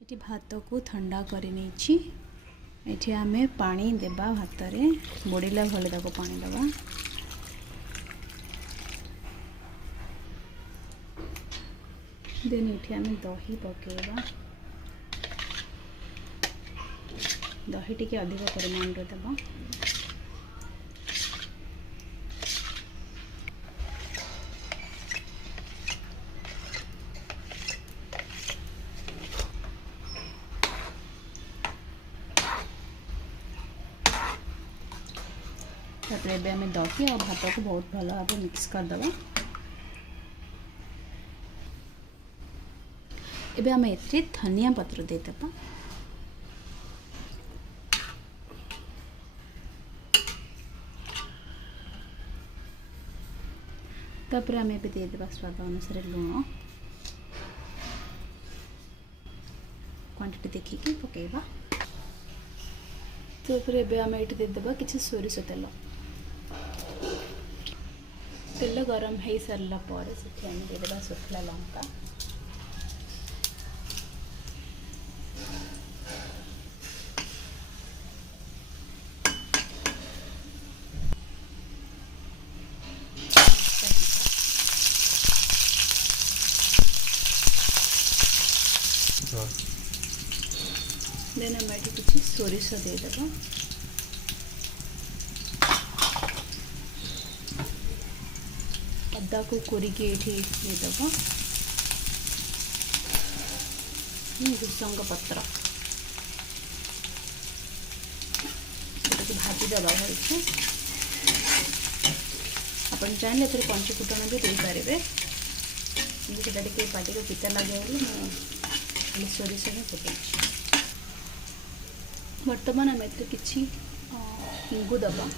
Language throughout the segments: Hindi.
ये भात को ठंडा कर ये आम पानी देबा भात रे बुड़ीला भले ताको पानी दबा। देन ये आम दही पकेबा। दही टी अधिक परिमाण रे देबा। तापर आम दही और भात को बहुत भल भाव मिक्स करदे। एबे आम ए धनिया पत्र देदेबा। तापर आम ए देदेबा स्वाद अनुसार लुण क्वांटिटी देखिए पकेबा। तापर एबे आम ये देदेबा किसी सोरिष तेल। तेल गरम हो सारा पर देदेबा सुखला लंका। देन आम ये किसी सोरिष देदेबा। अदा को कोरिकी ये देदेबा। भृषंग पत्र भाजी देवा भलसे। अपन चाहिए पंचफुटन भी दे पारे। पाटी को पिता लगे बोले सोरिष ही पकड़। बर्तमान आम ए कि हिंगु दबा।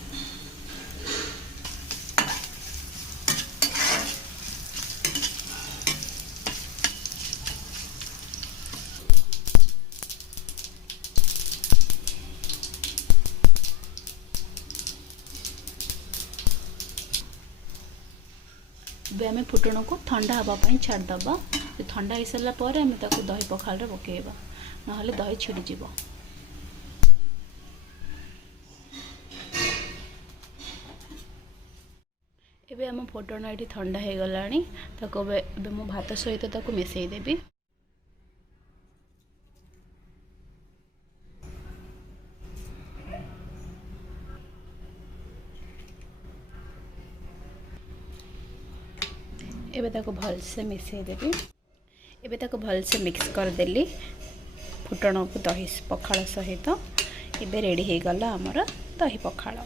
आम फुटण को ठंडा हाँवाई छाड़दबा। ठंडा हो सारा पर आम दही पखाल पकेबा ना दही छिड़ीज। एबे आम फुटण ये ठंडा हो गला। मो भात सहित मिसई देबी। एबे ताको भलसे मिसई देबी। एबे ताको भलसे मिक्स कर देली फुटण को दही पखाल सहित। एबे रेडी हो गला हमर दही पखाल।